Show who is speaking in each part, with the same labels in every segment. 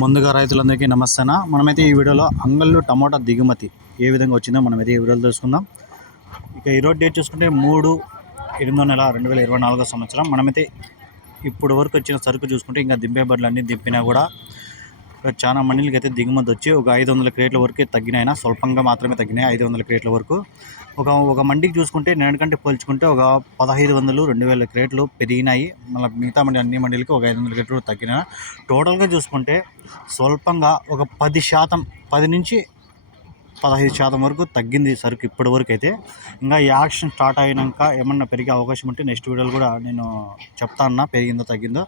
Speaker 1: ముందుగా రైతులందరికీ నమస్తేనా. మనమైతే ఈ వీడియోలో అంగళ్ళు టమోటా దిగుమతి ఏ విధంగా వచ్చిందో మనమైతే ఈ వీడియోలో తెలుసుకుందాం. ఇక ఈరోజు డేట్ చూసుకుంటే మూడు ఎనిమిదో నెల రెండు వేల ఇరవై నాలుగో సంవత్సరం. మనమైతే ఇప్పుడు వరకు వచ్చిన సరుకు చూసుకుంటే ఇంకా దింపే బడ్లు అన్నీ దింపినా కూడా చాలా మండలికి అయితే దిగుమతి వచ్చి ఒక ఐదు వందల క్రేట్ల వరకు తగ్గినాయినా స్వల్పంగా మాత్రమే తగ్గినాయి ఐదు వందల క్రేట్ల వరకు. ఒక ఒక మండికి చూసుకుంటే నేనకంటే పోల్చుకుంటే ఒక పదహైదు వందలు రెండు వేల క్రేట్లు పెరిగినాయి. మళ్ళీ మిగతా మండి అన్ని మండలికి ఒక ఐదు వందల క్రేట్లు తగ్గిన. టోటల్గా చూసుకుంటే స్వల్పంగా ఒక పది శాతం పది నుంచి పదహైదు శాతం వరకు తగ్గింది సరుకు ఇప్పటి వరకు అయితే. ఇంకా ఈ యాక్షన్ స్టార్ట్ అయినాక ఏమన్నా పెరిగే అవకాశం ఉంటే నెక్స్ట్ వీడియోలు కూడా నేను చెప్తా అన్నా పెరిగిందో తగ్గిందో.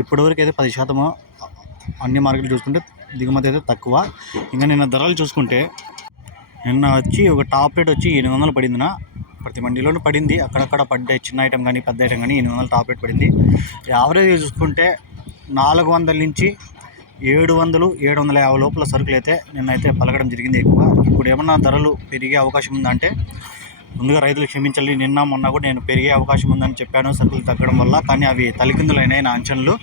Speaker 1: ఇప్పటి వరకు అయితే పది శాతము అన్ని మార్కెట్లు చూసుకుంటే దిగుమతి అయితే తక్కువ. ఇంకా నిన్న ధరలు చూసుకుంటే నిన్న వచ్చి ఒక టాప్ రేట్ వచ్చి ఎనిమిది వందలు పడిందినా. ప్రతి మండీలోనూ పడింది. అక్కడక్కడ పడ్డాయి. చిన్న ఐటమ్ కానీ పెద్ద ఐటమ్ కానీ ఎనిమిది వందలు టాప్ రేట్ పడింది. యావరేజ్ చూసుకుంటే నాలుగు వందల నుంచి ఏడు వందలు ఏడు వందల యాభై లోపల సరుకులు అయితే నిన్నైతే పలకడం జరిగింది ఎక్కువ. ఇప్పుడు ఏమన్నా ధరలు పెరిగే అవకాశం ఉందంటే ముందుగా రైతులు క్షమించాలి. నిన్న మొన్న కూడా నేను పెరిగే అవకాశం ఉందని చెప్పాను. సరుకులు తగ్గడం వల్ల కానీ అవి తలకిందులైనాయి నా అంచనలు.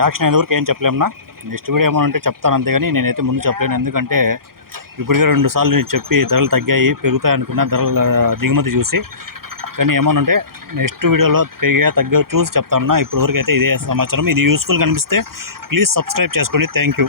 Speaker 1: యాక్షన్ అయిన వరకు ఏం చెప్పలేమన్నా నెక్స్ట్ వీడియో ఏమైనా ఉంటే చెప్తాను అంతేగాని నేనైతే ముందు చెప్పలేను. ఎందుకంటే ఇప్పటికే రెండు సార్లు నేను చెప్పి ధరలు తగ్గాయి పెరుగుతాయి అనుకున్న ధరల దిగుమతి చూసి. కానీ ఏమైనా ఉంటే నెక్స్ట్ వీడియోలో పెరిగా తగ్గ చూసి చెప్తాను ఇప్పటివరకు అయితే ఇదే సమాచారం. ఇది యూస్ఫుల్ కనిపిస్తే ప్లీజ్ సబ్స్క్రైబ్ చేసుకోండి. Thank you